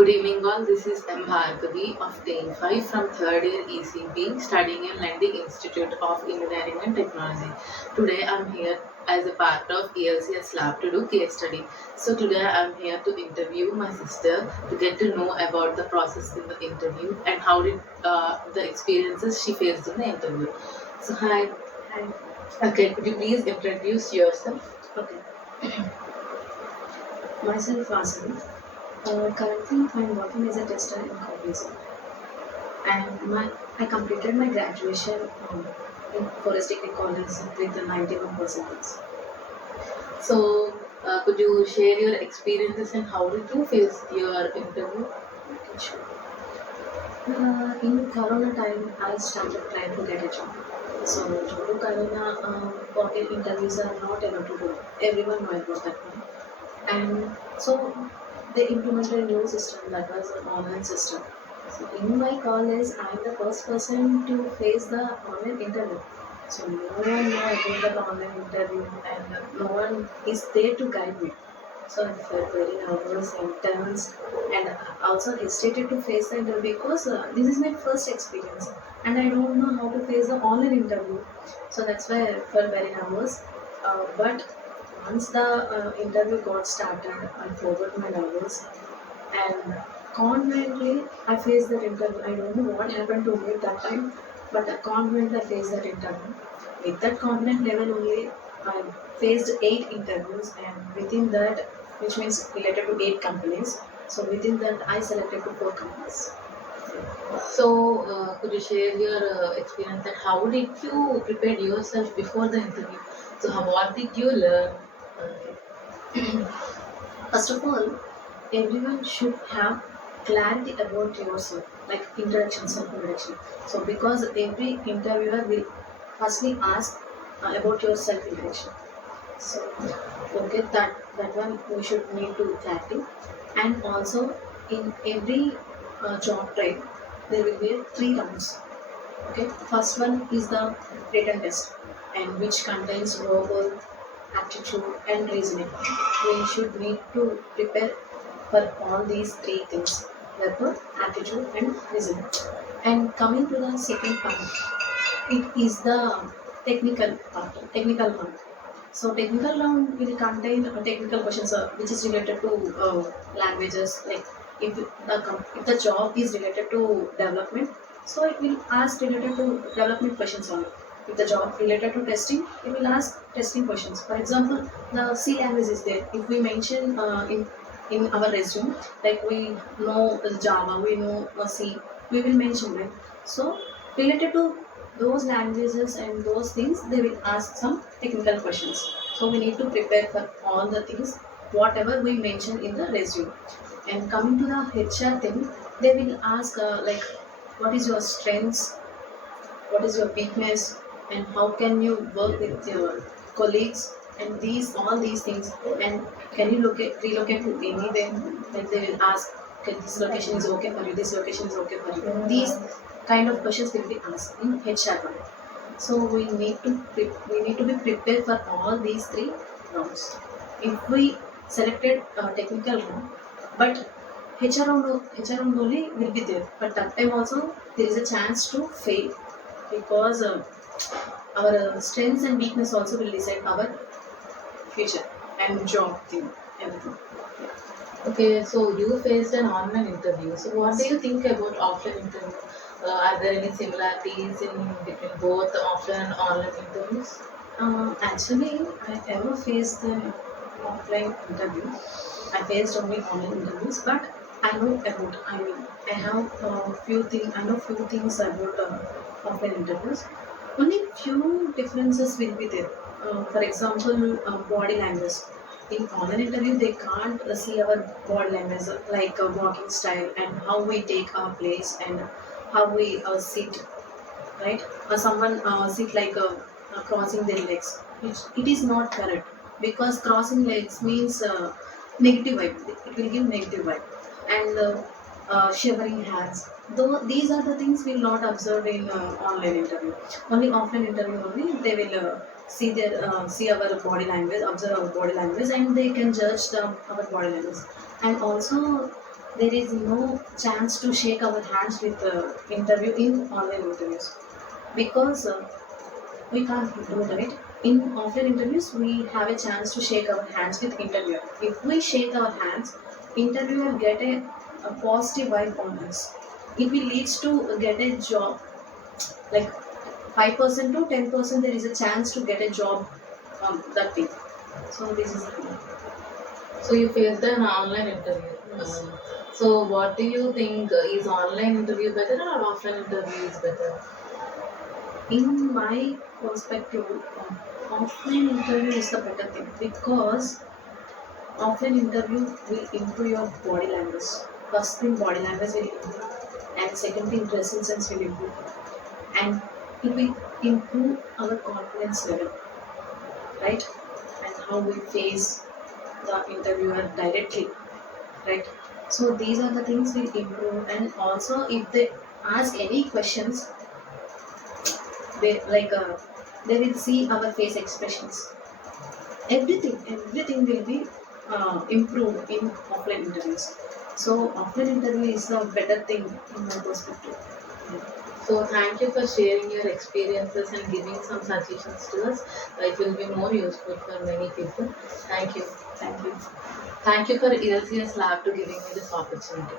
Good evening all, this is M.Bhargavi of Team 5 from 3rd year ECE-B studying in Lendi Institute of Engineering and Technology. Today I am here as a part of ELCS lab to do case study. So today I am here to interview my sister to get to know about the process in the interview and how did the experiences she faced in the interview. So hi. Hi. Okay, could you please introduce yourself? Okay. Myself Vasavi. Currently, I'm working as a tester in college, and I completed my graduation in Forest Degree College with the 91%. So could you share your experiences and how did you face your interview? Okay, sure. In Corona time, I started trying to get a job. So due to Corona, pocket interviews are not able to do. Everyone know about that one. And so they implemented a new system that was an online system. So in my college, I am the first person to face the online interview. So no one know about that online interview and no one is there to guide me. So I felt very nervous and tense and also hesitated to face the interview because this is my first experience and I don't know how to face the online interview. So that's why I felt very nervous. But once the interview got started, I forgot my nerves and confidently I faced that interview. I don't know what happened to me at that time, but confidently I faced that interview. With that confident level only, I faced 8 interviews, and within that, which means related to 8 companies. So within that, I selected to 4 companies. So could you share your experience and how did you prepare yourself before the interview? So what did you learn? First of all, everyone should have clarity about yourself, like introduction, self-introduction. So because every interviewer will firstly ask about your self-introduction. So okay, that one we should need to clarity. And also in every job trial, there will be 3 rounds. Okay, first one is the written test, and which contains verbal, aptitude, and reasoning. We should need to prepare for all these 3 things: verbal, aptitude, and reasoning. And coming to the second part, it is the technical one. So technical round will contain technical questions which is related to languages. Like if the job is related to development, so it will ask related to development questions only. If the job related to testing, it will ask testing questions. For example, the C language is there. If we mention in our resume, like we know Java, we know C, we will mention it. So related to those languages and those things, they will ask some technical questions. So we need to prepare for all the things, whatever we mention in the resume. And coming to the HR thing, they will ask like, what is your strengths, what is your weakness, and how can you work with your colleagues, and these all these things. And can you relocate to anywhere? Like they will ask, okay, this location is okay for you, this location is okay for you. These kind of questions will be asked in HR round. So we need to be prepared for all these 3 rounds. If we selected technical round, but HR round only will be there. But that time also there is a chance to fail because our strengths and weakness also will decide our future and job thing, everything. Okay, so you faced an online interview. So what do you think about offline interview? Are there any similarities in between both offline and online interviews? Actually, I ever faced the offline interview. I faced only online interviews, but I know about. I mean, I have few things. I know few things about offline interviews. Only few differences will be there. For example, body language. In online interview, they can't see our body language, like walking style and how we take our place and how we sit, right? Or someone sit like crossing their legs. It is not correct because crossing legs means negative vibe. It will give negative vibe. And shivering hands. Though these are the things we'll not observe in online interview. Only offline interview only they will see our body language, observe our body language, and they can judge our body language. And also there is no chance to shake our hands with interview in online interviews because we can't do that. In offline interviews, we have a chance to shake our hands with interviewer. If we shake our hands, interviewer get a positive vibe on us. It will leads to get a job, like 5% to 10% there is a chance to get a job that way. So this is the thing. So you faced an online interview. Yes. So what do you think, is online interview better or offline interview is better? In my perspective, offline interview is the better thing because offline interview will improve your body language. First thing, body language will improve, and second thing, dressing sense will improve, and it will improve our confidence level, right? And how we face the interviewer directly, right? So these are the things will improve, and also if they ask any questions, they will see our face expressions. Everything will be improved in offline interviews. So offline interview is the better thing in my perspective. So thank you for sharing your experiences and giving some suggestions to us. It will be more useful for many people. Thank you. Thank you. Thank you for ELCS Lab to giving me this opportunity.